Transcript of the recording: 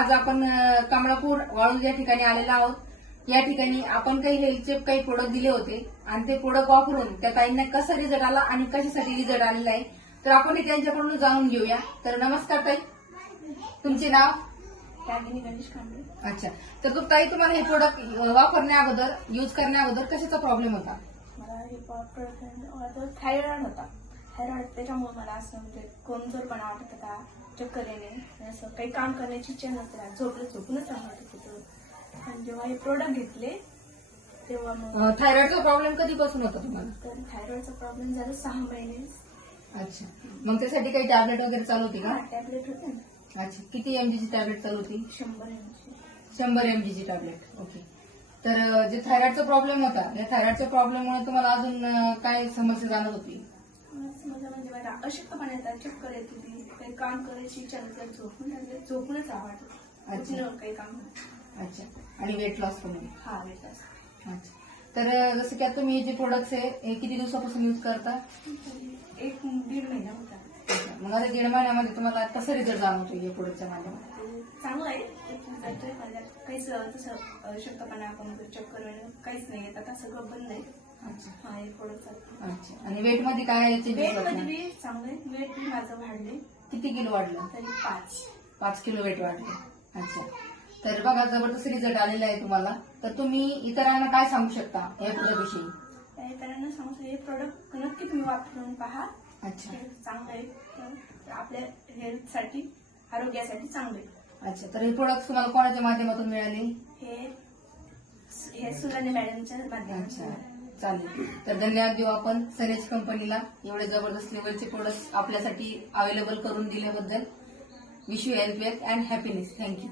आज आपण कमळापूर वाळूज या ठिकाणी आलेलो आहोत. या ठिकाणी आपण काही हेल्थचे काही प्रोडक्ट दिले होते आणि ते प्रोडक्ट वापरून त्या ताईंना कसा रिझल्ट आला आणि कशासाठी रिझल्ट आलेला आहे तर आपण हे त्यांच्याकडून जाणून घेऊया. तर नमस्कार ताई. तुमचे नाव? अच्छा. तर तो ताई तुम्हाला हे प्रोडक्ट वापरण्या अगोदर युज करण्या अगोदर कशाचा प्रॉब्लेम होता? थायरॉइड होता. थायरॉइड त्याच्यामुळे मला असं म्हणजे कमजोरपणा वाटत होता चक्कर येणे असं काही काम करण्याची इच्छा नसते झोपलं झोपूनच राहत होतं. आणि जेव्हा हे प्रोडक्ट घेतले तेव्हा मग थायरॉइडचा प्रॉब्लेम कधीपासून होता तुम्हाला? तर थायरॉइडचा प्रॉब्लेम झाला सहा महिने. अच्छा. मग त्यासाठी काही टॅबलेट वगैरे चालू होती का? टॅबलेट होते ना. अच्छा. किती एमजीची टॅबलेट चालू होती? शंभर एमची शंभर एमजीची टॅबलेट ओके तर अं, जे थायरॉइडचा प्रॉब्लेम होता या थायरॉइडच्या प्रॉब्लेममुळे तुम्हाला अजून अं, काय समस्या जाणवत होती? मला मला अशक्तपणा येतात चक्कर येत होती. काही काम करायची इच्छा नसते झोपून राहिले- झोपूनच आवडत अच्छा. काही काम नाही. अच्छा. आणि वेट लॉस पण होईल. हा वेटास अच्छा. तर अं, जसं की आता तुम्ही हे जे प्रोडक्ट्स आहे हे किती दिवसापासून युज करता? एक दीड महिना होता. अच्छा. मग आता दीड महिन्यामध्ये तुम्हाला कसा रिझल्ट जाणवतो या प्रोडक्टच्या माध्यमात ते चांगलं आहे. ते जातोय माझ्यात काहीच तसं शक्तपणा कमजोर चक्कर वगैरे काहीच नाही. येत आता सगळं बंद आहे. अच्छा. हा हे प्रोडक्ट चालतो. अच्छा. आणि वेटमध्ये काय वेटमध्ये बी चांगलं वेट बी माझं वाढले. किती किलो वाढलं? तरी पाच. पाच किलो वेट वाढले. अच्छा. तर बघा जबरदस्त रिझल्ट आलेला आहे तुम्हाला. तर तुम्ही इतरांना काय सांगू शकता या प्रोडक्टविषयी त्या इतरांना सांगतो हे प्रोडक्ट नक्की तुम्ही वापरून पहा. अच्छा. हे चांगलं आहे. तर आपल्या हेल्थसाठी आरोग्यासाठी चांगलं आहे. अच्छा. तर हे प्रोडक्ट तुम्हाला कोणाच्या माध्यमातून मिळाले? हे हे सुराने मॅडमच्या अच्छा. माध्यमातून चालेल. तर धन्यवाद देऊ आपण. सनेज कंपनीला एवढे जबरदस्त लेवलचे प्रोडक्ट आपल्यासाठी अवेलेबल करून दिल्याबद्दल. Wish you health wealth and happiness thank you